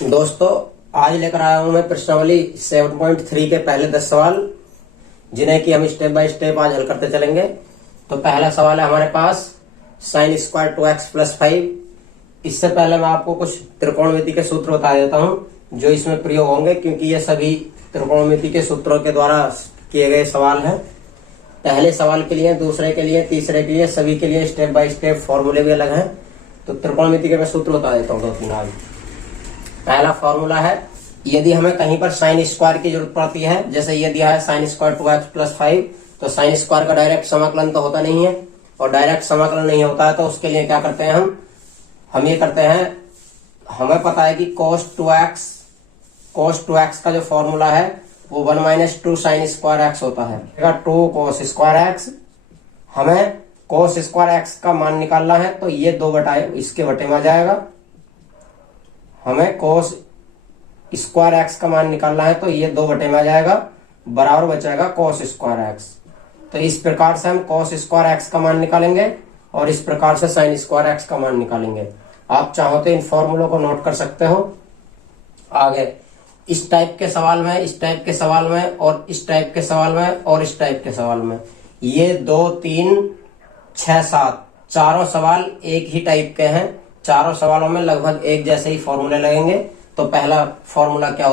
दोस्तों, आज लेकर आया हूं मैं प्रश्नावली 7.3 के पहले 10 सवाल, जिन्हें कि हम स्टेप बाय स्टेप आज हल करते चलेंगे। तो पहला सवाल है हमारे पास साइन स्क्वायर 2x प्लस 5। इससे पहले मैं आपको कुछ त्रिकोणमिति के सूत्र बता देता हूं जो इसमें प्रयोग होंगे, क्योंकि ये सभी त्रिकोणमिति के सूत्रों के द्वारा किए गए सवाल हैं। पहले सवाल के लिए, दूसरे के लिए, तीसरे के लिए, सभी के लिए स्टेप बाय स्टेप फॉर्मूले भी अलग हैं। तो त्रिकोणमिति के मैं सूत्र बता देता हूँ 2-3 आज। पहला फॉर्मूला है, यदि हमें कहीं पर साइन स्क्वायर की जरूरत पड़ती है, जैसे ये दिया है साइन स्क्वायर 2x प्लस 5, तो साइन स्क्वायर का डायरेक्ट समाकलन तो होता नहीं है, और डायरेक्ट समाकलन नहीं होता है तो उसके लिए क्या करते हैं हम ये करते हैं, हमें पता है कि cos 2x का जो फॉर्मूला है वो 1 माइनस 2 साइन स्क्वायर एक्स होता है। 2 cos स्क्वायर एक्स, हमें cos स्क्वायर एक्स का मान निकालना है, तो ये 2 बटाए इसके बटे में आ जाएगा। हमें cos स्क्वायर एक्स का मान निकालना है, तो ये 2 बटे में आ जाएगा, बराबर बचेगा cos स्क्वायर एक्स। तो इस प्रकार से हम cos स्क्वायर एक्स का मान निकालेंगे और इस प्रकार से साइन स्क्वायर एक्स का मान निकालेंगे। आप चाहो तो इन फॉर्मूलों को नोट कर सकते हो। आगे इस टाइप के सवाल में, इस टाइप के सवाल में, और इस टाइप के सवाल में, और इस टाइप के सवाल में, ये 2, 3, 6, 7 चारों सवाल एक ही टाइप के हैं। चारों सवालों में लगभग एक जैसे ही फॉर्मूले लगेंगे। तो पहला फॉर्मूला क्या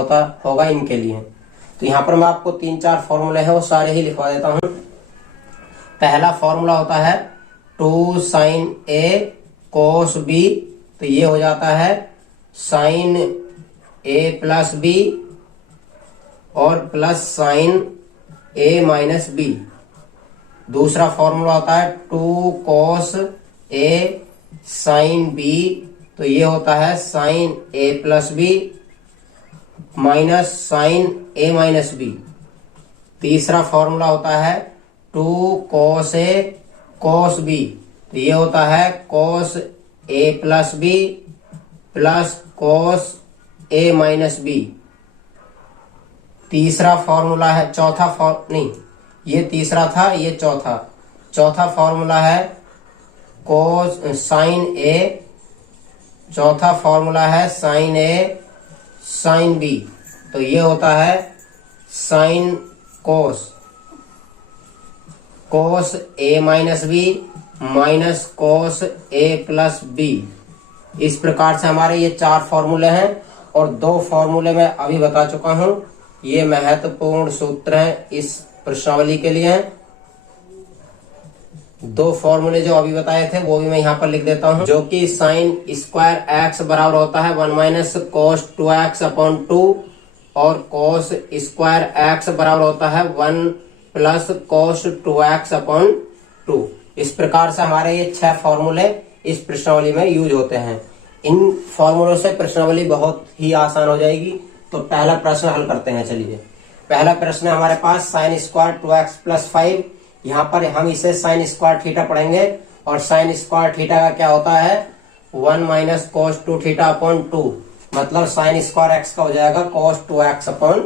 होगा इनके लिए, तो यहाँ पर मैं आपको 3-4 फॉर्मूले हैं वो सारे ही लिखवा देता हूँ। पहला फॉर्मूला होता है 2 साइन ए कोस बी, तो ये हो जाता है साइन ए प्लस बी और प्लस साइन ए माइनस बी। दूसरा फॉर्मूला होता है 2 कोस ए साइन बी, तो ये होता है साइन ए प्लस बी माइनस साइन ए माइनस बी। तीसरा फॉर्मूला होता है 2 कोस ए कोस बी, तो ये होता है कोस ए प्लस बी प्लस कोस ए माइनस बी। तीसरा फॉर्मूला है, ये तीसरा था, ये चौथा फॉर्मूला है कोस साइन ए, चौथा फॉर्मूला है साइन ए साइन बी, तो ये होता है साइन कोस ए माइनस बी माइनस कोस ए प्लस बी। इस प्रकार से हमारे ये 4 फॉर्मूले हैं, और 2 फॉर्मूले मैं अभी बता चुका हूं। ये महत्वपूर्ण सूत्र हैं इस प्रश्नावली के लिए। 2 फॉर्मूले जो अभी बताए थे वो भी मैं यहाँ पर लिख देता हूँ, जो कि साइन स्क्वायर एक्स बराबर होता है 1 माइनस कोस 2x अपॉन 2, और कोस स्क्वायर एक्स बराबर होता है 1 प्लस कोस 2x अपॉन 2। इस प्रकार से हमारे ये 6 फॉर्मूले इस प्रश्नावली में यूज होते हैं। इन फॉर्मूलों से प्रश्नावली बहुत ही आसान हो जाएगी। तो पहला प्रश्न हल करते हैं। चलिए, पहला प्रश्न है हमारे पास साइन स्क्वायर 2x प्लस 5। यहाँ पर हम इसे साइन स्क्वायर थीटा पढ़ेंगे, और साइन स्क्वायर थीटा का क्या होता है 1 माइनस कोस 2 थीटा अपॉन 2, मतलब साइन स्क्वायर एक्स का हो जाएगा कोस 2x अपॉन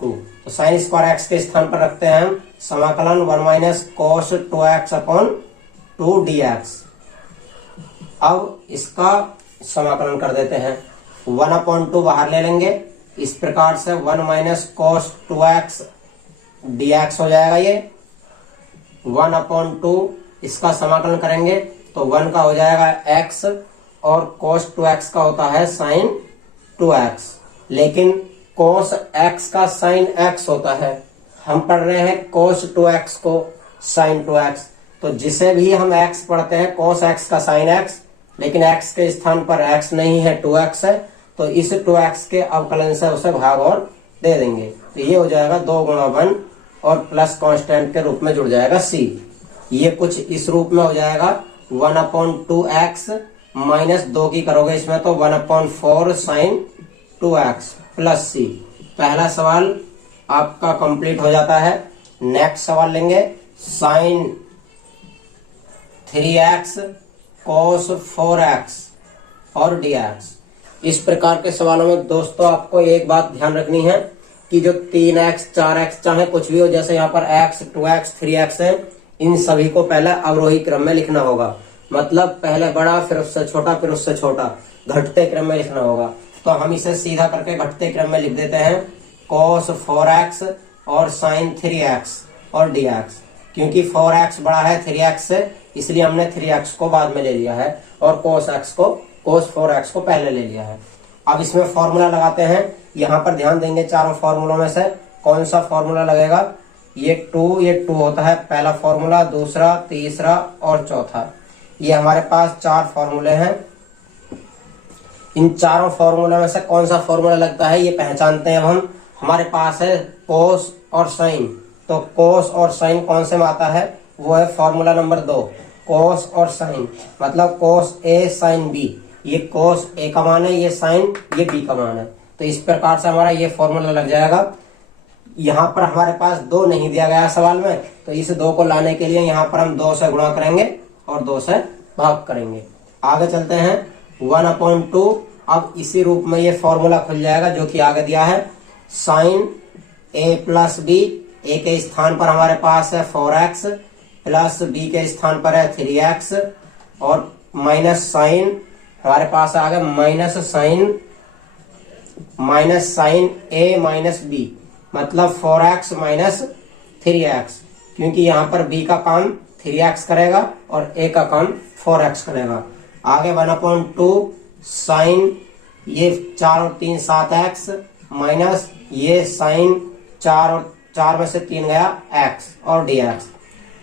2। तो साइन स्क्वायर एक्स के स्थान पर रखते हैं हम समाकलन 1 minus cos 2x upon 2 dx। अब इसका समाकलन कर देते हैं, 1 अपॉन 2 बाहर ले लेंगे, इस प्रकार से 1 माइनस कोस 2x dx हो जाएगा। ये 1 अपॉन 2 इसका समाकलन करेंगे तो 1 का हो जाएगा x, और cos 2x का होता है sin 2x, लेकिन cos x का sin x होता है। हम पढ़ रहे हैं cos 2x को sin 2x, तो जिसे भी हम x पढ़ते हैं cos x का sin x, लेकिन x के स्थान पर x नहीं है 2x है, तो इस 2x के अवकलन से उसे भाग और दे देंगे, तो ये हो जाएगा 2 गुणा 1 और प्लस कांस्टेंट के रूप में जुड़ जाएगा c। ये कुछ इस रूप में हो जाएगा 1 अपॉन 2x माइनस 2 की करोगे इसमें तो 1 upon 4 sign 2x plus c। पहला सवाल आपका कंप्लीट हो जाता है। नेक्स्ट सवाल लेंगे साइन 3x कोस 4x और dx। इस प्रकार के सवालों में दोस्तों आपको एक बात ध्यान रखनी है कि जो 3x 4x चाहे कुछ भी हो, जैसे यहाँ पर x 2x 3x है, इन सभी को पहले अवरोही क्रम में लिखना होगा। मतलब पहले बड़ा, फिर उससे छोटा, फिर उससे छोटा, घटते क्रम में लिखना होगा। तो हम इसे सीधा करके घटते क्रम में लिख देते हैं cos 4x और sin 3x और dx। क्योंकि 4x बड़ा है 3x से, इसलिए हमने 3x को बाद में ले लिया है और cos 4x को पहले ले लिया है। अब इसमें फॉर्मूला लगाते हैं। यहाँ पर ध्यान देंगे चारों फॉर्मूलों में से कौन सा फॉर्मूला लगेगा। ये 2 होता है पहला फॉर्मूला, दूसरा, तीसरा और चौथा। ये हमारे पास 4 फॉर्मूले हैं। इन चारों फॉर्मूले में से कौन सा फॉर्मूला लगता है ये पहचानते हैं अब हम। हमारे पास है कोस और साइन, तो कोस और साइन कौन से में आता है, वो है फॉर्मूला नंबर 2, कोस और साइन, मतलब कोस ए साइन बी। ये कोस ए का मान है, ये साइन, ये बी का मान है। तो इस प्रकार से हमारा ये फॉर्मूला लग जाएगा। यहाँ पर हमारे पास 2 नहीं दिया गया सवाल में, तो इस 2 को लाने के लिए यहाँ पर हम 2 से गुणा करेंगे और 2 से भाग करेंगे। आगे चलते हैं 1/2। अब इसी रूप में ये फॉर्मूला खुल जाएगा जो कि आगे दिया है, साइन ए प्लस बी। ए के स्थान पर हमारे पास है 4x प्लस बी के स्थान पर है 3x और माइनस साइन हमारे पास आ गया माइनस साइन ए माइनस बी, मतलब 4x माइनस 3x, क्योंकि यहाँ पर b का काम 3x करेगा और a का काम 4x करेगा। आगे 1/2 साइन ये 4 और 3 7x माइनस ये साइन 4 और 4 में से 3 गया x और dx।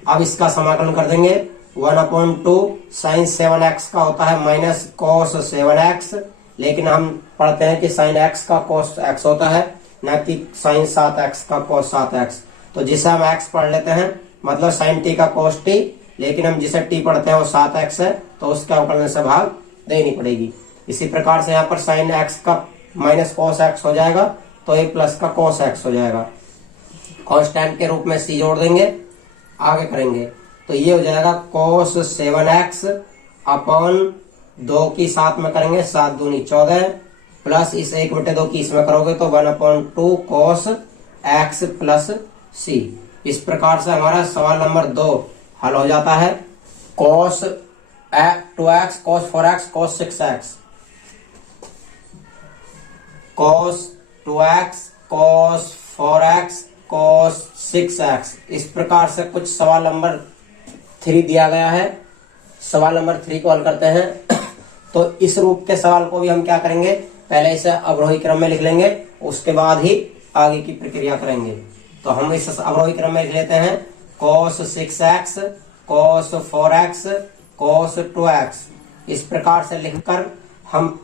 अब इसका समाकलन कर देंगे। 1/2 साइन 7x का होता है माइनस cos 7x, लेकिन हम पढ़ते हैं कि साइन x का cos x होता है, न कि साइन 7x का cos 7x। तो जिसे हम x पढ़ लेते हैं, मतलब साइन t का cos t, लेकिन हम जिसे t पढ़ते हैं वो 7x है, तो उसके अवकलन से भाग देनी पड़ेगी। इसी प्रकार से यहाँ पर साइन x का माइनस cos x हो जाएगा, तो a प्लस का cos x हो जाएगा। कांस्टेंट के रूप में c जोड़ देंगे, आगे करेंगे तो ये हो जाएगा cos 7x अपॉन 2 की 7 में करेंगे, 7 दूनी 14 प्लस इस 1/2 की इसमें करोगे तो 1/2 cos x प्लस c। इस प्रकार से हमारा सवाल नंबर 2 हल हो जाता है। cos 2x, cos 4x, cos 6x, cos 2x, cos 4x, cos 6x। इस प्रकार से कुछ सवाल नंबर 3 दिया गया है। सवाल नंबर 3 को हल करते हैं। तो इस रूप के सवाल को भी हम क्या करेंगे, पहले इसे अवरोही क्रम में लिख लेंगे, उसके बाद ही आगे की प्रक्रिया करेंगे। तो हम इस अवरोही क्रम में लिख लेते हैं cos 6x, cos 4x, cos 2x। इस प्रकार से लिखकर हम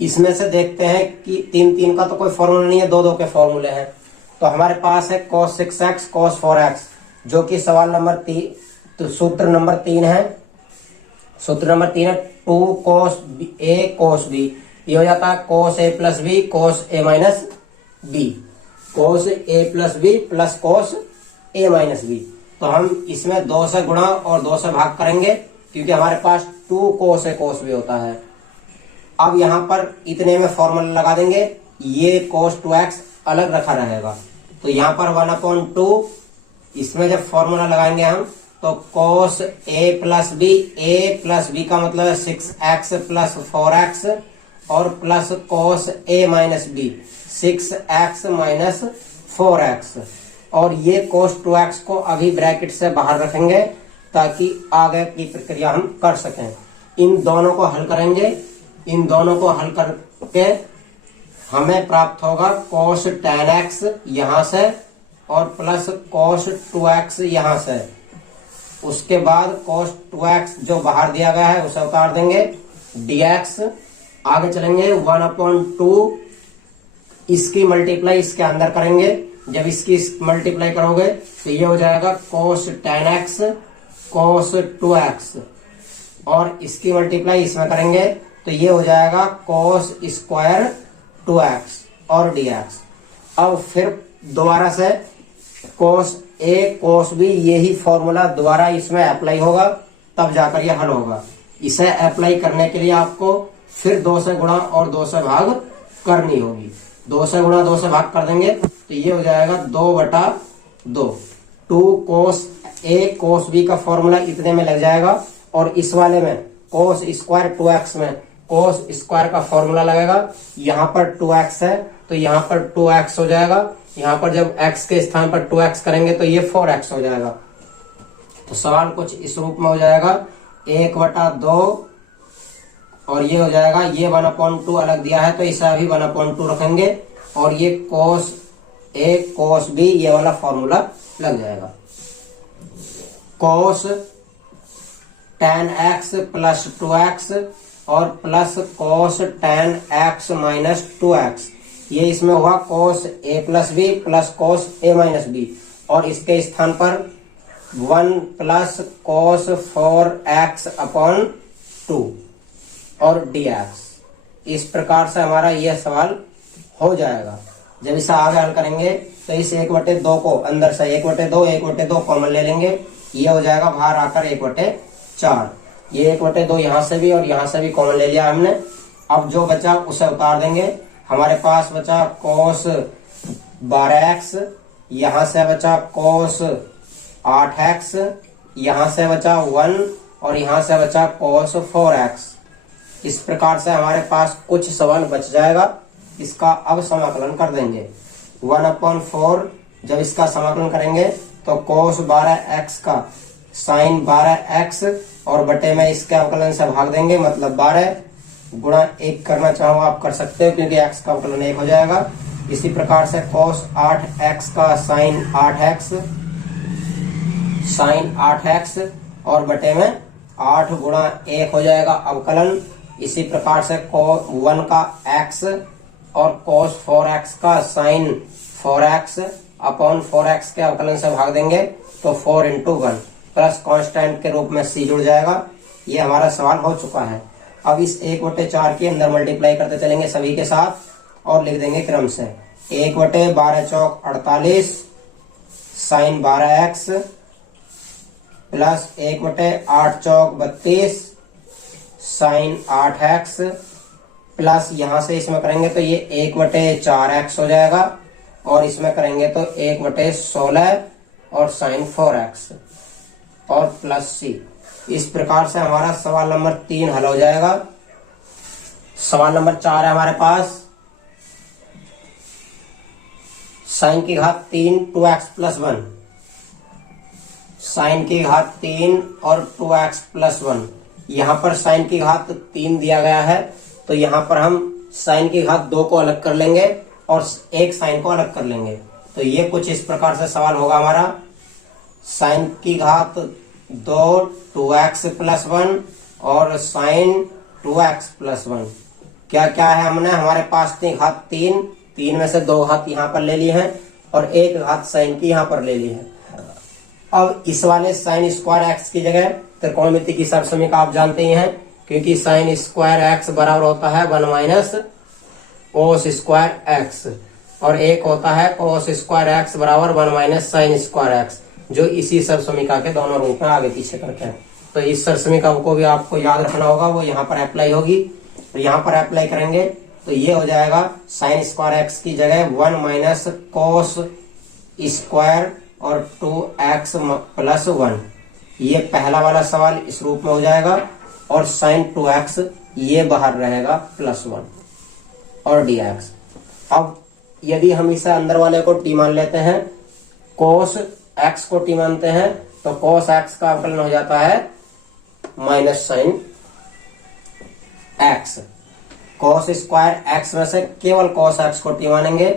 इसमें से देखते हैं कि 3 का तो कोई फॉर्मूला नहीं है, 2 के फॉर्मूले हैं। तो हमारे पास है cos 6x, cos 4x, जो कि सवाल नंबर 3, तो सूत्र नंबर 3 है। सूत्र नंबर 3 है 2 cos a cos b। ये हो जाता है cos a plus b cos a minus b, cos a plus b plus cos a minus b। तो हम इसमें 2 से गुणा और 2 से भाग करेंगे, क्योंकि हमारे पास 2 cos a cos b होता है। अब यहाँ पर इतने में फॉर्मूला लगा देंगे, ये cos 2x अलग रखा रहेगा। तो यहाँ पर 1/2 इसमें जब फॉर्मूला लगाएंगे हम, तो cos a प्लस b का मतलब है 6x प्लस 4x और plus cos a minus b 6x minus 4x, और ये cos 2x को अभी ब्रैकेट से बाहर रखेंगे ताकि आगे की प्रक्रिया हम कर सकें। इन दोनों को हल करेंगे। इन दोनों को हल करके हमें प्राप्त होगा cos 10x यहां से और प्लस cos 2x यहां से। उसके बाद cos 2x जो बाहर दिया गया है उसे उतार देंगे, dx। आगे चलेंगे 1/2 इसकी मल्टीप्लाई इसके अंदर करेंगे। जब इसकी मल्टीप्लाई करोगे तो ये हो जाएगा cos 10x cos 2x, और इसकी मल्टीप्लाई इसमें करेंगे तो ये हो जाएगा cos स्क्वायर 2x और dx। अब फिर दोबारा से cos a cos b यही फॉर्मूला दोबारा इसमें अप्लाई होगा, तब जाकर ये हल होगा। इसे अप्लाई करने के लिए आपको फिर 2 से गुणा और 2 से भाग करनी होगी। 2 से गुणा 2 से भाग कर देंगे तो ये हो जाएगा 2/2। 2 cos a cos b का फॉर्मूला इतने में लग जाएगा, और इस वाले में cos स्क्वायर 2x में कोस स्क्वायर का फॉर्मूला लगेगा। यहाँ पर 2x है तो यहाँ पर 2x हो जाएगा। यहाँ पर जब x के स्थान पर 2x करेंगे तो ये 4x हो जाएगा। तो सवाल कुछ इस रूप में हो जाएगा 1/2 और ये हो जाएगा, ये 1/2 अलग दिया है तो इसे भी 1/2 रखेंगे और ये cos a cos b ये वाला फॉर्मूला लग जाएगा। cos tan x plus 2x और plus cos tan x minus 2x, ये इसमें हुआ cos a plus b plus cos a minus b और इसके स्थान पर 1 प्लस cos 4x अपॉन 2 और dx। इस प्रकार से हमारा यह सवाल हो जाएगा। जब इसे आगे हल करेंगे तो इस 1/2 को अंदर से 1/2 कॉमन ले लेंगे, ये हो जाएगा बाहर आकर 1/4। ये 1/2 यहाँ से भी और यहाँ से भी कॉमन ले लिया हमने। अब जो बचा उसे उतार देंगे। हमारे पास बचा cos 12x, यहाँ से बचा cos 8x, यहाँ से बचा 1 और यहाँ से बचा cos 4x। इस प्रकार से हमारे पास कुछ सवाल बच जाएगा। इसका अब समाकलन कर देंगे। 1/4 जब इसका समाकलन करेंगे तो cos 12x का sin 12x और बटे में इसके अवकलन से भाग देंगे, मतलब 12 गुणा 1 करना चाहो आप कर सकते हो क्योंकि x का अवकलन 1 हो जाएगा। इसी प्रकार से cos 8x का sin 8x और बटे में 8 गुणा 1 हो जाएगा अवकलन। इसी प्रकार से 1 का x और cos 4x का sin 4x अपॉन 4x के अवकलन से भाग देंगे तो 4 × 1 प्लस कांस्टेंट के रूप में c जुड़ जाएगा। ये हमारा सवाल हो चुका है। अब इस 1/4 के अंदर मल्टीप्लाई करते चलेंगे सभी के साथ और लिख देंगे क्रम से 1/12 चौक 48 sin 12x प्लस 1/8 चौक 32 sin 8x प्लस यहाँ से इसमें करेंगे तो ये 1/4x हो जाएगा और इसमें करेंगे तो 1/16 और sin 4x और प्लस c। इस प्रकार से हमारा सवाल नंबर 3 हल हो जाएगा। सवाल नंबर 4 है हमारे पास sin की घात 3 2x प्लस 1, sin की घात 3 और 2x प्लस 1। यहाँ पर sin की घात 3 दिया गया है तो यहाँ पर हम sin की घात 2 को अलग कर लेंगे और एक sin को अलग कर लेंगे। तो ये कुछ इस प्रकार से सवाल होगा हमारा। sin की घात 2 2x प्लस 1 और sin 2x प्लस 1। क्या क्या है, हमने हमारे पास थी घात 3 में से 2 घात यहाँ पर ले ली है और एक घात sin की यहाँ पर ले ली है। अब इस वाले sin स्क्वायर x की जगह त्रिकोणमिति की सर्वसमीका आप जानते ही हैं क्योंकि sin स्क्वायर x बराबर होता है 1 माइनस cos स्क्वायर x और एक होता है cos स्क्वायर x बराबर 1 माइनस sin स्क्वायर x, जो इसी सर्वसमीका के दोनों रूप में आगे पीछे करते हैं। तो इस सर्वसमीका को भी आपको याद रखना होगा, वो यहाँ पर अप्लाई होगी। तो यहाँ पर अप्लाई करेंगे तो ये हो जाएगा sin स्क्वायर x की जगह 1 माइनस cos स्क्वायर और 2x प्लस 1। ये पहला वाला सवाल इस रूप में हो जाएगा और sin 2x ये बाहर रहेगा प्लस 1 और dx। अब यदि हम इसे अंदर वाले को t मान लेते हैं, cos x को t मानते हैं तो cos x का अवकलन हो जाता है minus sin x। cos square x में से केवल cos x को t मानेंगे।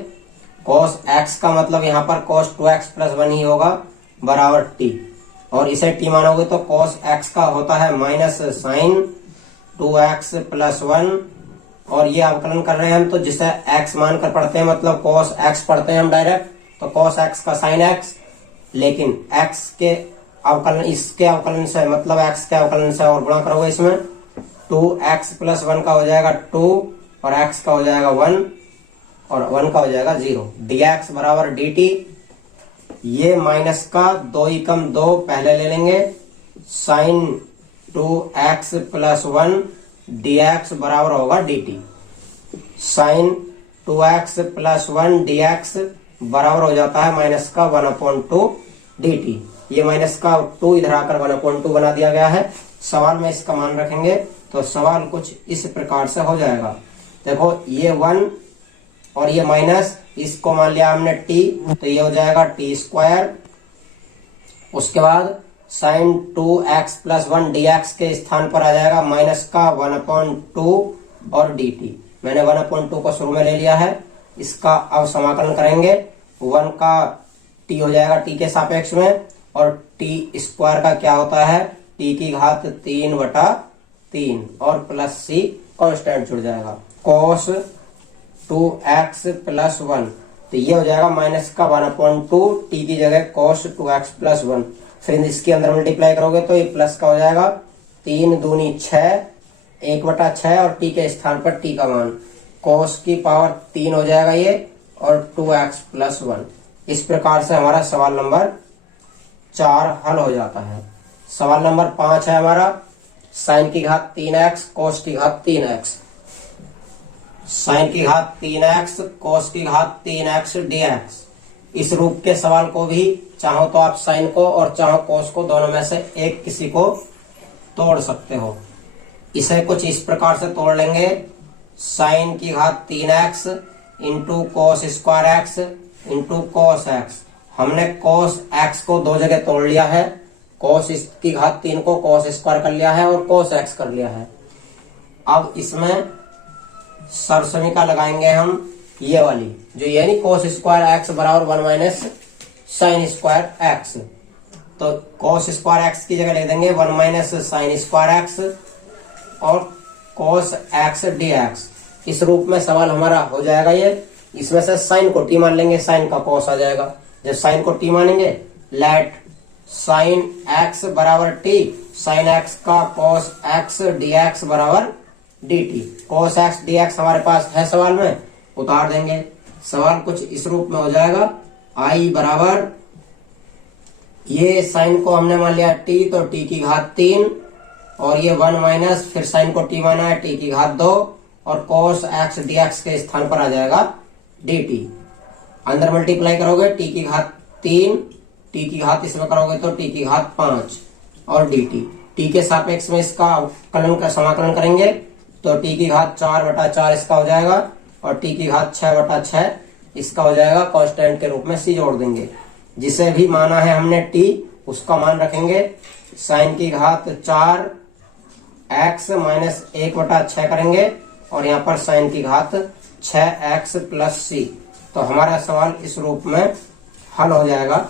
cos x का मतलब यहाँ पर cos 2x प्लस 1 ही होगा बराबर t और इसे t मानोगे तो cos x का होता है माइनस sin 2x प्लस 1 और ये अवकलन कर रहे हैं हम तो जिसे x मान कर पढ़ते हैं, मतलब cos x पढ़ते हैं हम डायरेक्ट, तो cos x का sin x, लेकिन x के अवकलन इसके अवकलन से मतलब x के अवकलन से और गुणा करोगे इसमें 2x प्लस 1 का हो जाएगा 2 और x का हो जाएगा 1 और 1 का हो जाएगा 0। dx बराबर dt, ये माइनस का 2 ही कम 2 पहले ले लेंगे, sin 2x प्लस 1 dx बराबर होगा dt। sin 2x plus 1 dx बराबर हो जाता है माइनस का 1/2 dt। ये माइनस का 2 इधर आकर 1/2 बना दिया गया है। सवाल में इसका मान रखेंगे तो सवाल कुछ इस प्रकार से हो जाएगा। देखो ये 1 और ये माइनस, इसको मान लिया हमने t, तो ये हो जाएगा t स्क्वायर। उसके बाद साइन 2x प्लस 1 dx के स्थान पर आ जाएगा माइनस का 1/2 और dt। मैंने 1/2 को शुरू में ले लिया है। इसका अब समाकलन करेंगे। 1 का t हो जाएगा t के सापेक्ष में, और t स्क्वायर का क्या होता है, t की घात 3/3 और प्लस c कांस्टेंट जुड़ जाएगा। cos 2x प्लस 1, तो ये हो जाएगा माइनस का 1/2, t की जगह cos 2x प्लस 1। फिर इसके अंदर मल्टीप्लाई करोगे तो ये प्लस का हो जाएगा 3 दूनी 6, 1/6 और t के स्थान पर t का मान cos की पावर 3 हो जाएगा ये, और 2x प्लस 1। इस प्रकार से हमारा सवाल नंबर 4 हल हो जाता है। सवाल नंबर 5 है हमारा साइन की घात 3x cos की घात 3x। साइन की घात 3x cos की घात 3x dx। इस रूप के सवाल को भी चाहो तो आप साइन को और चाहो कोस को, दोनों में से एक किसी को तोड़ सकते हो। इसे कुछ इस प्रकार से तोड़ लेंगे, साइन की घात 3x into cos square x into cos x. हमने कोस एक्स को दो जगह तोड़ लिया है, कोस की घात 3 को कोस स्क्वायर कर लिया है और कोस एक्स कर लिया है। अब इसमें सरसमिका लगाएंगे हम ये वाली, जो यानी कोस स्क्वायर एक्स बराबर 1 माइनस साइन स्क्वायर एक्स। तो कोस स्क्वायर एक्स की जगह लिख देंगे 1 माइनस साइन स्क्वायर एक्स और कोस एक्स dx। इस रूप में सवाल हमारा हो जाएगा ये। इसमें से साइन को t मान लेंगे, साइन का कोस आ जाएगा। जब साइन को t मानेंगे, लेट साइन x बराबर t, साइन x का कोस x dx बराबर dt। कोस x dx हमारे पास है सवाल में, उतार देंगे। सवाल कुछ इस रूप में हो जाएगा, i बराबर, ये साइन को हमने मान लिया t, तो t की घात 3 और ये 1 माइनस, फिर साइन को t माना है t की घात 2 और कोस x dx के स्थान पर आ जाएगा dt। अंदर मल्टीप्लाई करोगे t की घात 3, t की घात इसमें करोगे तो t की घात 5 और dt। t के सापेक्ष में इसका कलन का समाकलन करेंगे तो t की घात 4/4 इसका हो जाएगा और t की घात 6/6 इसका हो जाएगा। कांस्टेंट के रूप में c जोड़ देंगे। जिसे भी माना है हमने t, उसका मान रखेंगे। साइन की घात 4x माइनस 1/6 करेंगे और यहाँ पर साइन की घात 6x प्लस c। तो हमारा सवाल इस रूप में हल हो जाएगा।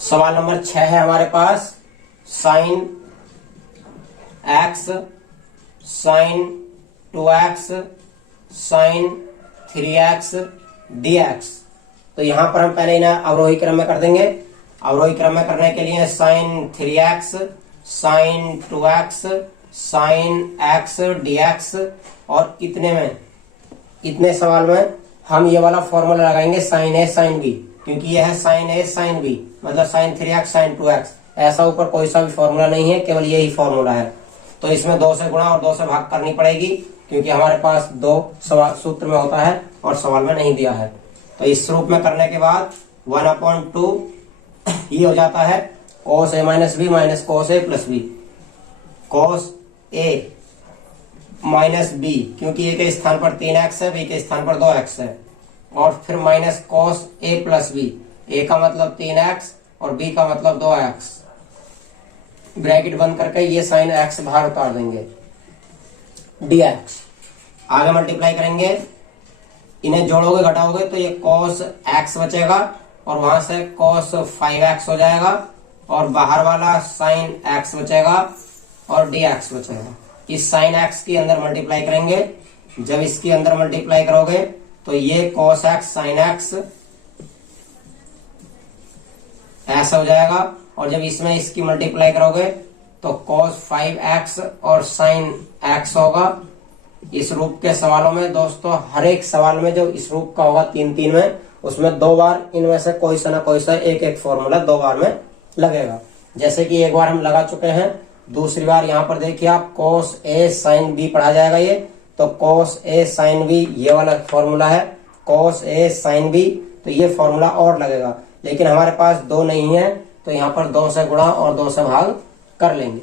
सवाल नंबर 6 है हमारे पास, sine x sine 2x sine 3x dx। तो यहां पर हम पहले इन्हें अवरोही क्रम में कर देंगे। अवरोही क्रम में करने के लिए sine 3x sine 2x sine x dx, और कितने में, इतने सवाल में हम ये वाला फॉर्मूला लगाएंगे साइन a साइन b, क्योंकि यह है साइन a साइन b, मतलब साइन 3x साइन 2x। ऐसा ऊपर कोई सा भी फॉर्मूला नहीं है, केवल यही फॉर्मूला है। तो इसमें 2 से गुणा और 2 से भाग करनी पड़ेगी, क्योंकि हमारे पास 2 सवाल सूत्र में होता है और सवाल में नहीं दिया है। तो इस रूप में करने के बाद 1/2 ये हो जाता है cos a minus b minus cos a plus b. cos a minus b, क्योंकि a के स्थान पर 3x है, b के स्थान पर 2x है, और फिर minus cos a plus b. a का मतलब 3x और b का मतलब 2x। ब्रैकेट बंद करके ये साइन x बाहर उतार देंगे, dx। आगे मल्टीप्लाई करेंगे, इन्हें जोड़ोगे घटाओगे तो ये cos x बचेगा और वहां से cos 5x हो जाएगा और बाहर वाला साइन x बचेगा और dx बचेगा। इस साइन x की अंदर मल्टीप्लाई करेंगे। जब इसकी अंदर मल्टीप्लाई करोगे तो ये cos x साइन x ऐसा हो जाएगा, और जब इसमें इसकी मल्टीप्लाई करोगे तो cos 5x और sin x होगा। इस रूप के सवालों में दोस्तों हर एक सवाल में जो इस रूप का होगा 3-3 में, उसमें 2 बार इनमें से कोई सा ना कोई सा एक फॉर्मूला 2 बार में लगेगा। जैसे कि एक बार हम लगा चुके हैं, दूसरी बार यहाँ पर देखिए आप cos a sin b पढ़ा जाएगा। ये तो cos a sin b ये वाला फॉर्मूला है, cos a sin b, तो ये फॉर्मूला और लगेगा। लेकिन हमारे पास 2 नहीं है, तो यहाँ पर 2 से गुणा और 2 से भाग कर लेंगे।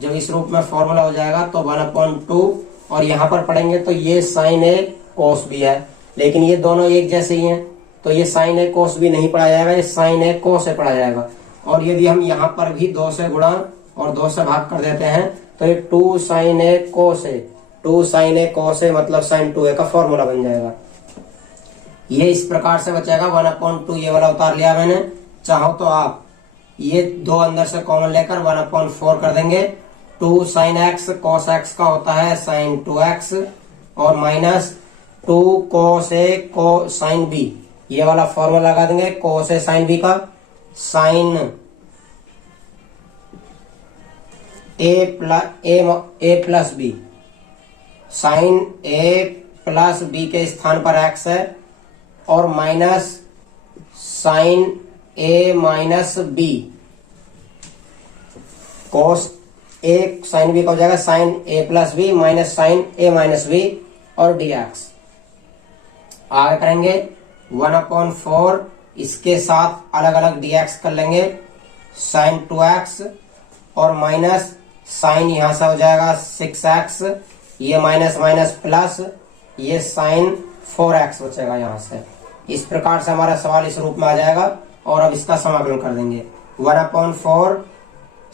जब इस रूप में फॉर्मूला हो जाएगा तो 1/2, और यहाँ पर पढ़ेंगे तो ये साइन ए कोस बी है, लेकिन ये दोनों एक जैसे ही हैं, तो ये साइन ए कोस बी नहीं पढ़ा जाएगा, ये साइन ए कोस से पढ़ा जाएगा। और यदि हम यहाँ पर भी 2 से गुणा और 2 से भाग कर देते हैं तो ये 2 साइन ए कोस ए, 2 साइन ए कोस ए मतलब साइन 2a का फॉर्मूला बन जाएगा। ये इस प्रकार से बचेगा 1/2, ये वाला उतार लिया मैंने। चाहो तो आप ये 2 अंदर से कॉमन लेकर 1/4 कर देंगे। 2 साइन एक्स कॉस एक्स का होता है साइन 2x, और माइनस 2 कोस ए को साइन बी, ये वाला फॉर्मूला लगा देंगे कोस ए साइन बी का, साइन ए प्लस बी, साइन ए प्लस बी के स्थान पर एक्स है, और माइनस साइन ए माइनस बी, कोस ए साइन बी का हो जाएगा साइन ए प्लस बी माइनस साइन ए माइनस बी, और dx। आगे करेंगे 1/4, इसके साथ अलग अलग dx कर लेंगे, साइन 2x, और माइनस साइन यहां से हो जाएगा 6x, ये माइनस माइनस प्लस, ये साइन 4x बचेगा यहां से। इस प्रकार से हमारा सवाल इस रूप में आ जाएगा, और अब इसका समाकलन कर देंगे। 1/4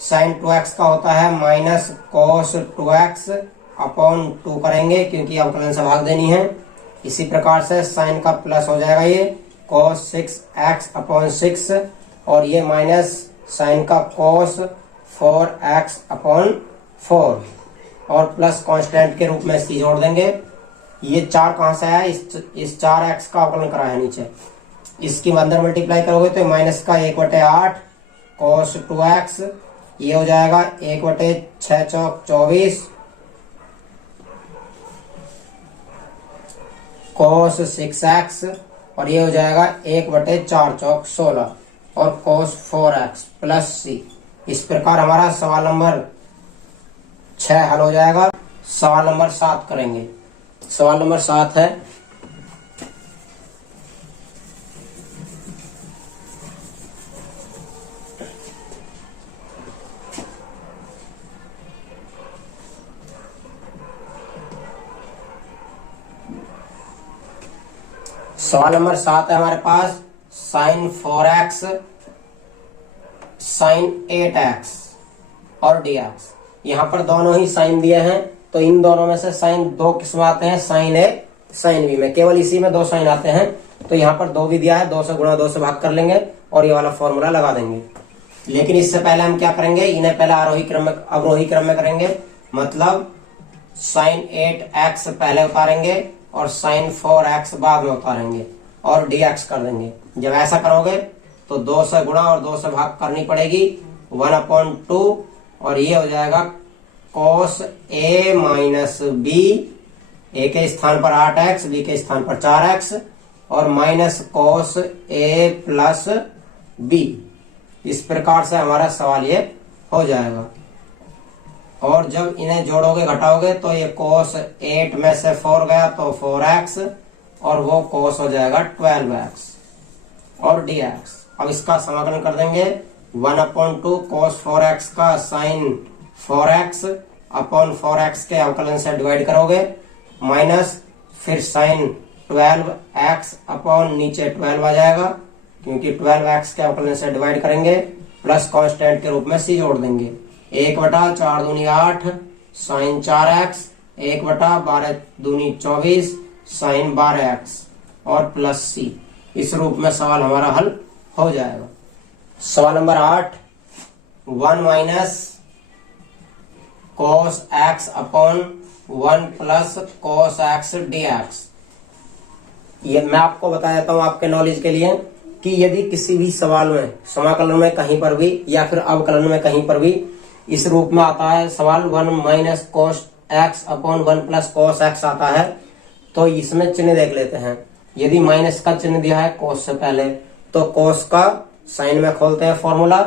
साइन 2x का होता है माइनस कोस 2x अपॉन 2 करेंगे, क्योंकि अवकलन से भाग देनी है। इसी प्रकार से साइन का प्लस हो जाएगा ये कोस 6x अपॉन 6, और ये माइनस साइन का कोस 4x अपॉन 4, और प्लस कांस्टेंट के रूप में इसकी जोड़ देंगे। ये 4 कहां से आया, इस 4x का अवकलन करा है नीचे, इसकी अंदर मल्टीप्लाई करोगे तो माइनस का 1/8 कोस 2x, ये हो जाएगा 1/6 चौक 24 कोस 6x, और ये हो जाएगा 1/4 चौक 16, और कोस 4x प्लस c। इस प्रकार हमारा सवाल नंबर 6 हल हो जाएगा। सवाल नंबर 7 करेंगे। सवाल नंबर 7 है, सवाल नंबर 7 है हमारे पास, साइन 4x साइन 8x और dx। यहाँ पर दोनों ही साइन दिए हैं, तो इन दोनों में से साइन 2 किस में आते हैं, साइन ए साइन बी में, केवल इसी में 2 साइन आते हैं। तो यहाँ पर 2 भी दिया है, 2 से गुणा 2 से भाग कर लेंगे और ये वाला फॉर्मूला लगा देंगे। लेकिन इससे पहले हम क्या करेंगे, इन्हें पहले अवरोही क्रम में करेंगे, मतलब साइन 8x पहले उतारेंगे और साइन 4x बाद में उतारेंगे और dx कर देंगे। जब ऐसा करोगे तो 2 से गुणा और 2 से भाग करनी पड़ेगी, 1/2, और ये हो जाएगा कोस a माइनस बी, ए के स्थान पर 8x, बी के स्थान पर 4x, और minus cos a plus b. इस प्रकार से हमारा सवाल ये हो जाएगा। और जब इन्हें जोड़ोगे घटाओगे तो ये कोस 8 में से 4 गया तो 4x, और वो कोस हो जाएगा 12x और dx। अब इसका समाकलन कर देंगे, 1/2 कोस 4x का साइन 4x अपॉन 4x के अवकलन से डिवाइड करोगे, माइनस फिर साइन 12x अपॉन नीचे 12 आ जाएगा, क्योंकि 12x के अवकलन से डिवाइड करेंगे, प्लस कांस्टेंट के रूप में c जोड़ देंगे। 1/4 दूनी 8 साइन 4x, 1/12 दूनी 24 साइन 12x और प्लस c। इस रूप में सवाल हमारा हल हो जाएगा। सवाल number 8, 1 minus cos x upon 1 plus cos x dx। ये मैं आपको बता देता हूं आपके नॉलेज के लिए कि यदि किसी भी सवाल में समाकलन में कहीं पर भी या फिर अवकलन में कहीं पर भी इस रूप में आता है सवाल, 1 minus cos x upon 1 plus cos x आता है, तो इसमें चिन्ह देख लेते हैं। यदि माइनस का चिन्ह दिया है कोस से पहले तो कोस का साइन में खोलते हैं फॉर्मूला,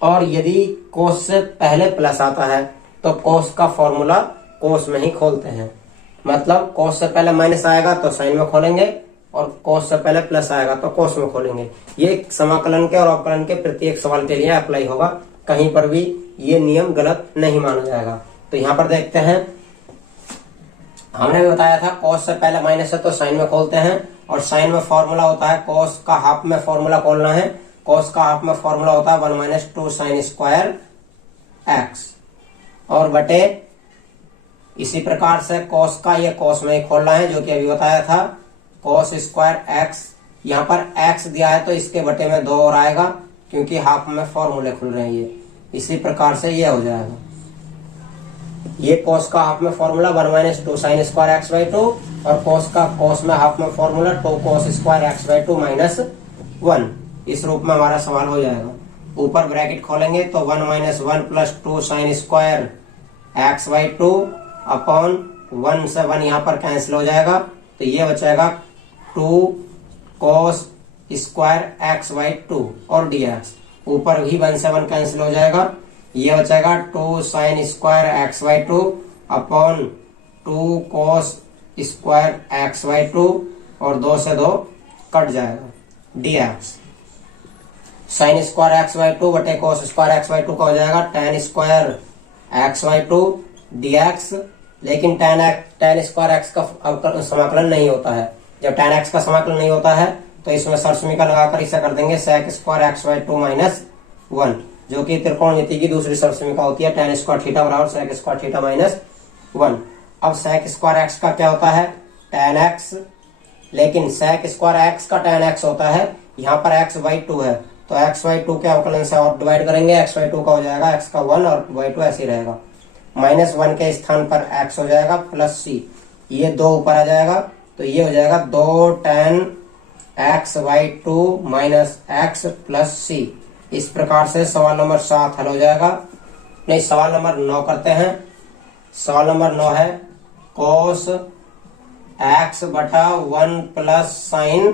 और यदि कोस से पहले प्लस आता है तो कोस का फॉर्मूला कोस में ही खोलते हैं। मतलब कोस से पहले माइनस आएगा तो साइन में खोलेंगे, और कोस से पहले प्लस आएगा तो कोस में खोलेंगे। ये समाकलन के और अवकलन के प्रत्येक सवाल के लिए अप्लाई होगा। कहीं पर भी ये नियम गलत नहीं माना जाएगा। तो यहाँ पर देखते हैं, हमने भी बताया था कॉस से पहले माइनस है तो साइन में खोलते हैं, और साइन में फॉर्मूला होता है कॉस का हाफ में फॉर्मूला खोलना है। कॉस का हाफ में फॉर्मूला होता है 1 माइनस 2 साइन स्क्वायर एक्स, और बटे इसी प्रकार से कॉस का ये कॉस में ही खोलना है जो कि अभी बताया था, कॉस स्क्वायर एक्स। यहाँ पर एक्स दिया है तो इसके बटे में 2 और आएगा क्योंकि हाफ में फॉर्मूले खुल रहे हैं ये। इसी प्रकार से ये हो जाएगा, ये कॉस का हाफ में formula 1 minus 2 sine square x by 2, और कॉस का कॉस में हाफ में formula 2 cos square x by 2 minus 1। इस रूप में हमारा सवाल हो जाएगा। ऊपर ब्रैकेट खोलेंगे तो 1 minus 1 plus 2 sine square x by 2 upon 1 से 1 यहाँ पर कैंसिल हो जाएगा, तो ये बचेगा 2 कॉस स्क्वायर एक्स बाई 2 और dx। ऊपर भी 1 से 1 कैंसिल हो जाएगा, ये बचेगा 2 sine square x by 2 upon 2 cos square x by 2, और 2 से 2 कट जाएगा, dx। Sine square x by 2 बटे कॉस स्क्वायर एक्स बाई 2 का हो जाएगा tan square x by 2 dx। लेकिन tan स्क्वायर एक्स का समाकलन नहीं होता है। जब tan x का समाकलन नहीं होता है तो इसमें सरसमीका लगाकर इसे कर देंगे sec square x by 2 minus 1, जो कि त्रिकोणमिति की दूसरी सरसमीका होती है। tan स्क्वायर थीटा बराबर sec स्क्वायर थीटा माइनस 1। अब sec स्क्वायर एक्स का क्या होता है, tan x, लेकिन sec स्क्वायर एक्स का tan x होता है, यहाँ पर x बाई 2 है तो x बाई 2 के अवकलन से और डिवाइड करेंगे, x बाई 2 का हो जाएगा x का 1 और बाई 2 ऐसे ही रहेगा। माइनस 1 के स्थान पर x हो जाएगा प्लस c, ये 2 ऊपर आ जाएगा तो ये हो जाएगा 2 tan x by 2 minus x plus c। इस प्रकार से सवाल नंबर 7 हल हो जाएगा। नहीं, सवाल नंबर 9 करते हैं। सवाल नंबर 9 है cos x बटा 1 प्लस साइन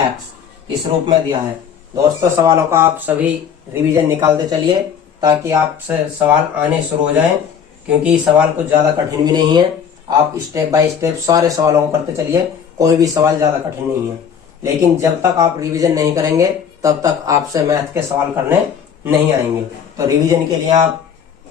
x, इस रूप में दिया है। दोस्तों, सवालों का आप सभी रिवीजन निकालते चलिए ताकि आपसे सवाल आने शुरू हो जाएं, क्योंकि सवाल कुछ ज्यादा कठिन भी नहीं है। आप स्टेप बाय स्टेप सारे सवालों को करते चलिए, कोई भी सवाल ज्यादा कठिन नहीं है। लेकिन जब तक आप रिवीजन नहीं करेंगे तब तक आपसे मैथ के सवाल करने नहीं आएंगे। तो रिवीजन के लिए आप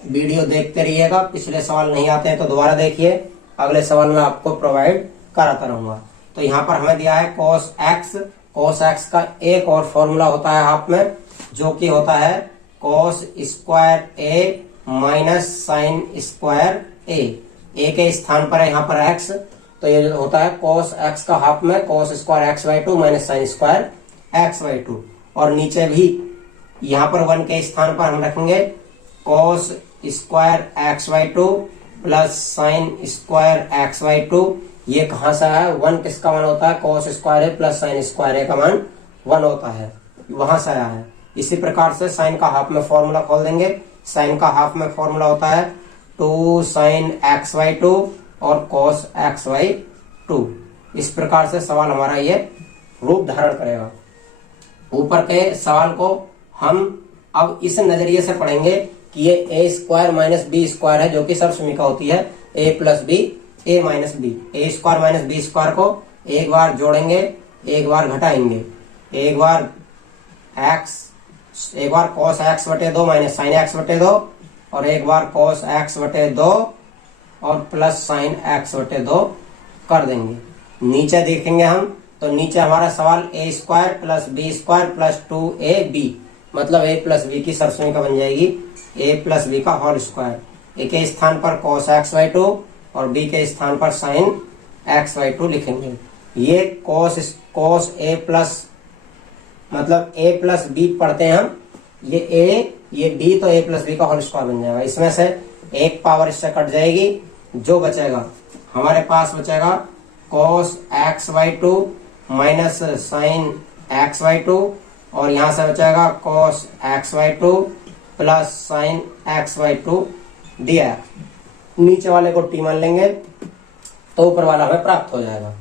वीडियो देखते रहिएगा। पिछले सवाल नहीं आते हैं तो दोबारा देखिए, अगले सवाल में आपको प्रोवाइड कराता रहूंगा। तो यहाँ पर हमें दिया है cos x। cos x का एक और फॉर्मूला होता है हाफ में, जो कि होता है cos square a minus sine square a के स्थान पर है यहाँ पर x, तो ये जो होता है cos x का हाफ में cos square x by 2 minus sine square x by 2, और नीचे भी यहाँ पर 1 के स्थान पर हम रखेंगे cos square x by 2 plus sine square x by 2। ये कहाँ से आया, 1 किसका मान होता है, cos स्क्वायर है प्लस साइन स्क्वायर है का मान 1 होता है, वहां से आया है। इसी प्रकार से साइन का हाफ में फॉर्मूला खोल देंगे। साइन का हाफ में फॉर्मूला होता है 2 साइन x बाई 2 और cos x बाई 2। इस प्रकार से सवाल हमारा ये रूप धारण करेगा। ऊपर के सवाल को हम अब इस नजरिए से पढ़ेंगे कि ये a square minus b square है, जो कि सर्वसमीका होती है a plus b a minus b. A square minus b square को एक बार जोड़ेंगे, एक बार घटाएंगे, एक बार cos x बटे 2 माइनस साइन x बटे 2, और एक बार cos x बटे 2 और प्लस साइन x बटे 2 कर देंगे। नीचे देखेंगे हम तो नीचे हमारा सवाल a square plus b square plus 2ab, मतलब a प्लस बी की सरसमीका बन जाएगी a प्लस बी का होल स्क्वायर। a के स्थान पर cos x बाई 2 और b के स्थान पर साइन x बाई 2 लिखेंगे। ये cos a प्लस, मतलब a प्लस बी पढ़ते हैं हम, ये a ये b, तो a प्लस बी का होल स्क्वायर बन जाएगा। इसमें से एक पावर इससे कट जाएगी, जो बचेगा हमारे पास बचेगा cos x by 2 minus sine x by 2, और यहाँ से बचेगा cos x by 2 plus sine x by 2 dx। नीचे वाले को t मान लेंगे तो ऊपर वाला हमें प्राप्त हो जाएगा।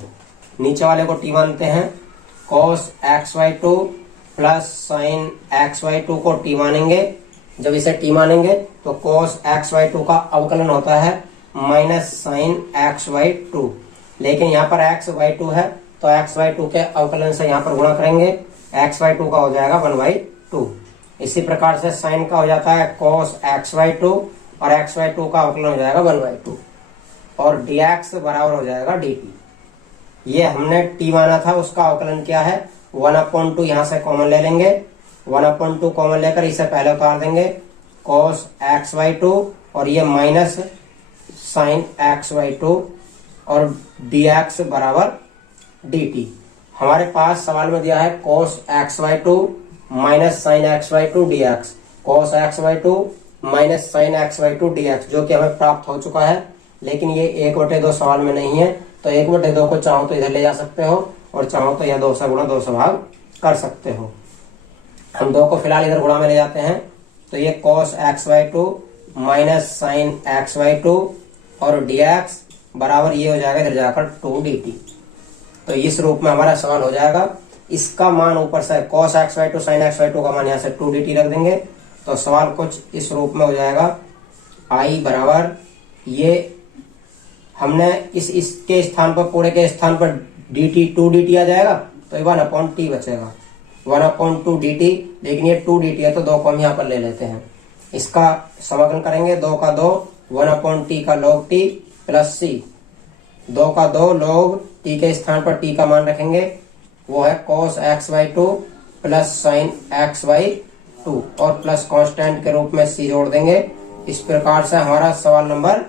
नीचे वाले को t मानते हैं, cos x by 2 plus sine x by 2 को t मानेंगे। जब इसे t मानेंगे तो cos x बाई 2 का अवकलन होता है माइनस साइन x बाई 2, लेकिन यहाँ पर x बाई 2 है तो x बाई 2 के अवकलन से यहाँ पर गुणा करेंगे, x बाई 2 का हो जाएगा 1 बाई 2। इसी प्रकार से साइन का हो जाता है cos x/2 और x/2 का अवकलन हो जाएगा 1/2 और dx बराबर हो जाएगा dt। ये हमने t माना था, उसका अवकलन क्या है 1/2, यहां से कॉमन ले लेंगे, 1/2 कॉमन लेकर इसे पहले उतार देंगे cos x/2 और ये माइनस sin x/2 और dx बराबर dt। हमारे पास सवाल में दिया है cos x/2 minus sin x/2 dx, cos x/2 minus sin x/2 dx, जो कि हमें प्राप्त हो चुका है। लेकिन ये 1/2 सवाल में नहीं है, तो 1/2 को चाहो तो इधर ले जा सकते हो और चाहो तो यह 2 से गुणा 2 से भाग कर सकते हो। हम 2 को फिलहाल इधर गुणा में ले जाते हैं, तो ये cos x/2 minus sin x/2 और dx बराबर ये हो जाएगा इधर जाकर 2 dt। तो इस रूप में हमारा सवाल हो जाएगा। इसका मान ऊपर से cos x/2 sin x/2 का मान यहाँ से 2 dt रख देंगे, तो सवाल कुछ इस रूप में हो जाएगा। I बराबर ये हमने इसके स्थान पर, पूरे के स्थान पर dt 2 dt आ जाएगा, तो 1/t बचेगा, 1/2 dt। लेकिन ये 2 dt है तो 2 को हम यहाँ पर ले लेते हैं। इसका समाकलन करेंगे, 2 का 2 1/t का log t प्लस c, 2 का 2 log t के स्थान पर t का मान रखेंगे, वो है cos x/2 plus sin x/2 और प्लस कांस्टेंट के रूप में c जोड़ देंगे। इस प्रकार से हमारा सवाल नंबर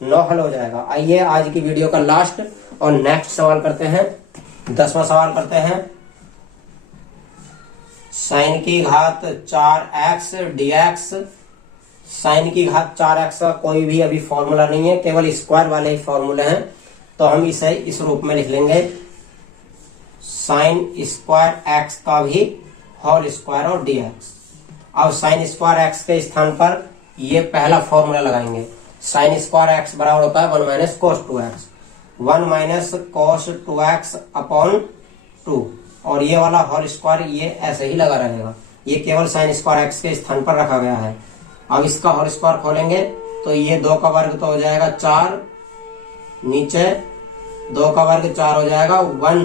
9 हल हो जाएगा। आइए आज की वीडियो का लास्ट और नेक्स्ट सवाल करते हैं। 10वां सवाल करते हैं। sin की घात 4x dx, sin की घात 4x का कोई भी अभी फॉर्मूला नहीं है, केवल स्क्वायर वाले ही फॉर्मूले हैं, तो हम इसे इस रूप में लिख लेंगे sin स्क्वायर x का भी होल स्क्वायर और dx। अब sin स्क्वायर x के स्थान पर ये पहला फॉर्मूला लगाएंगे। sin स्क्वायर x बराबर होता है 1 minus cos 2x, 1 minus cos 2x upon 2, और ये वाला होल स्क्वायर ये ऐसे ही लगा रहेगा, ये केवल sin स्क्वायर x के स्थान पर रखा गया है। अब इसका होल स्क्वायर खोलेंगे तो ये 2 का वर्ग तो हो जाएगा 4, नीचे 2 का वर्ग 4 हो जाएगा 1,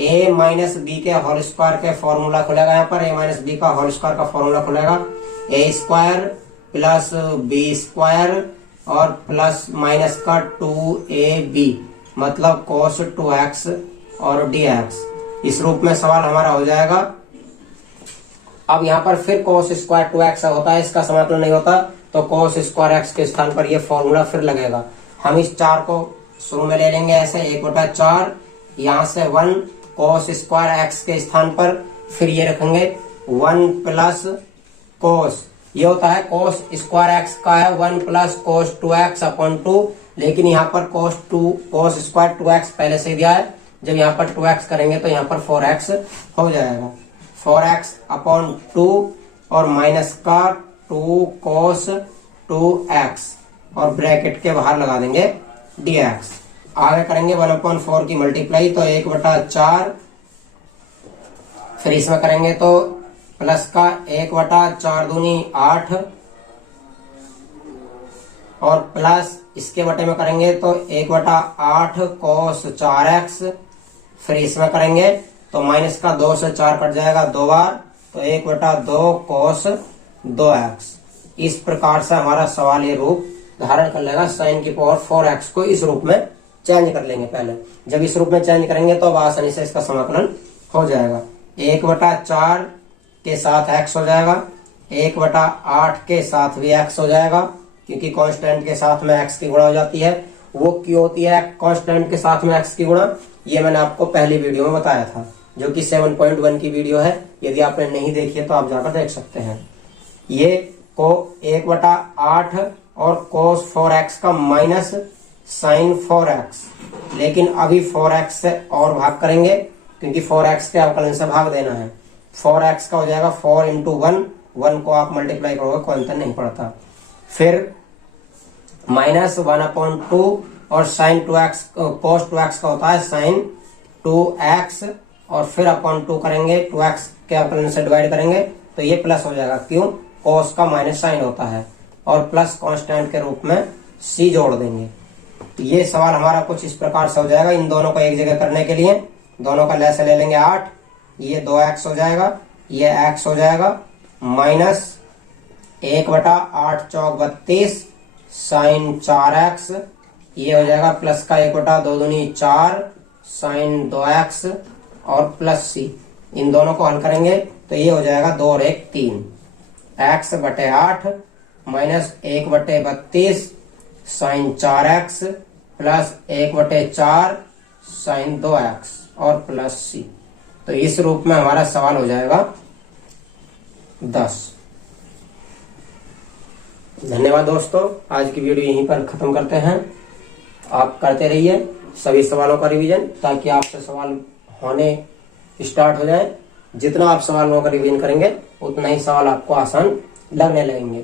a माइनस बी के होल स्क्वायर के फॉर्मूला खुलेगा, यहाँ पर a माइनस बी का होल स्क्वायर का फॉर्मूला खुलेगा a square plus b square और प्लस माइनस का 2ab, मतलब cos 2x और dx। इस रूप में सवाल हमारा हो जाएगा। अब यहाँ पर फिर cos स्क्वायर 2x होता है, इसका समाकलन नहीं होता, तो cos स्क्वायर x के स्थान पर ये फॉर्मूला फिर लगेगा। हम इस 4 को शुरू में ले लेंगे ऐसे 1/4, यहाँ से 1 cos स्क्वायर x के स्थान पर फिर ये रखेंगे 1 प्लस cos, ये होता है cos स्क्वायर x का है 1 प्लस cos 2x अपॉन 2, लेकिन यहाँ पर cos स्क्वायर 2x पहले से दिया है, जब यहाँ पर 2x करेंगे तो यहाँ पर 4x हो जाएगा, 4x अपॉन 2 और माइनस का 2 cos 2x और ब्रैकेट के बाहर लगा देंगे dx। आगे करेंगे 1/4 की मल्टीप्लाई, तो 1/4, फिर इसमें करेंगे तो प्लस का 1/4 दूनी 8 और प्लस इसके बटे में करेंगे तो 1/8 cos 4x, फिर इसमें करेंगे तो माइनस का 2 से 4 कट जाएगा 2 बार, तो 1/2 cos 2x। इस प्रकार से हमारा सवाल ये रूप धारण कर लेगा। sin की पावर 4x को इस रूप में चेंज कर लेंगे पहले, जब इस रूप में चेंज करेंगे तो अब आसानी से इसका समाकलन हो जाएगा। 1/4 के साथ x हो जाएगा, 1/8 के साथ भी x हो जाएगा, क्योंकि कांस्टेंट के साथ में x की गुणा हो जाती है। वो क्यों होती है कांस्टेंट के साथ में x की गुणा, ये मैंने आपको पहली वीडियो में बताया था, जो कि 7.1 की वीडियो है। यदि आपने नहीं देखी है तो आप जाकर देख सकते हैं। ये को 1/8 और cos 4x का माइनस sin 4x, लेकिन अभी 4x से और भाग करेंगे, क्योंकि 4x के अवकलन से भाग देना है। 4x का हो जाएगा 4 इंटू 1 को आप मल्टीप्लाई करोगे कोई अंतर नहीं पड़ता। फिर माइनस 1/2 और sin 2x cos 2x का होता है sin 2x, और फिर अपॉन 2 करेंगे, 2x के अवकलन से डिवाइड करेंगे तो ये प्लस हो जाएगा, क्यों, cos का माइनस साइन होता है, और प्लस कांस्टेंट के रूप में c जोड़ देंगे। तो ये सवाल हमारा कुछ इस प्रकार से हो जाएगा। इन दोनों को एक जगह करने के लिए दोनों का लैसे ले लेंगे 8, ये 2x हो जाएगा, ये x हो जाएगा, माइनस 1/8 चौक 32 साइन 4x, ये हो जाएगा प्लस का 1/2 दूनी 4 साइन 2x और प्लस c। इन दोनों को हल करेंगे तो ये हो जाएगा 2 और 1 3, x/8 minus 1/32 sign 4x plus 1/4 sign 2x और प्लस c। तो इस रूप में हमारा सवाल हो जाएगा 10। धन्यवाद दोस्तों, आज की वीडियो यहीं पर खत्म करते हैं। आप करते रहिए सभी सवालों का रिवीजन, ताकि आपसे सवाल होने स्टार्ट हो जाए। जितना आप सवालों का रिवीजन करेंगे उतना ही सवाल आपको आसान लगने लगेंगे।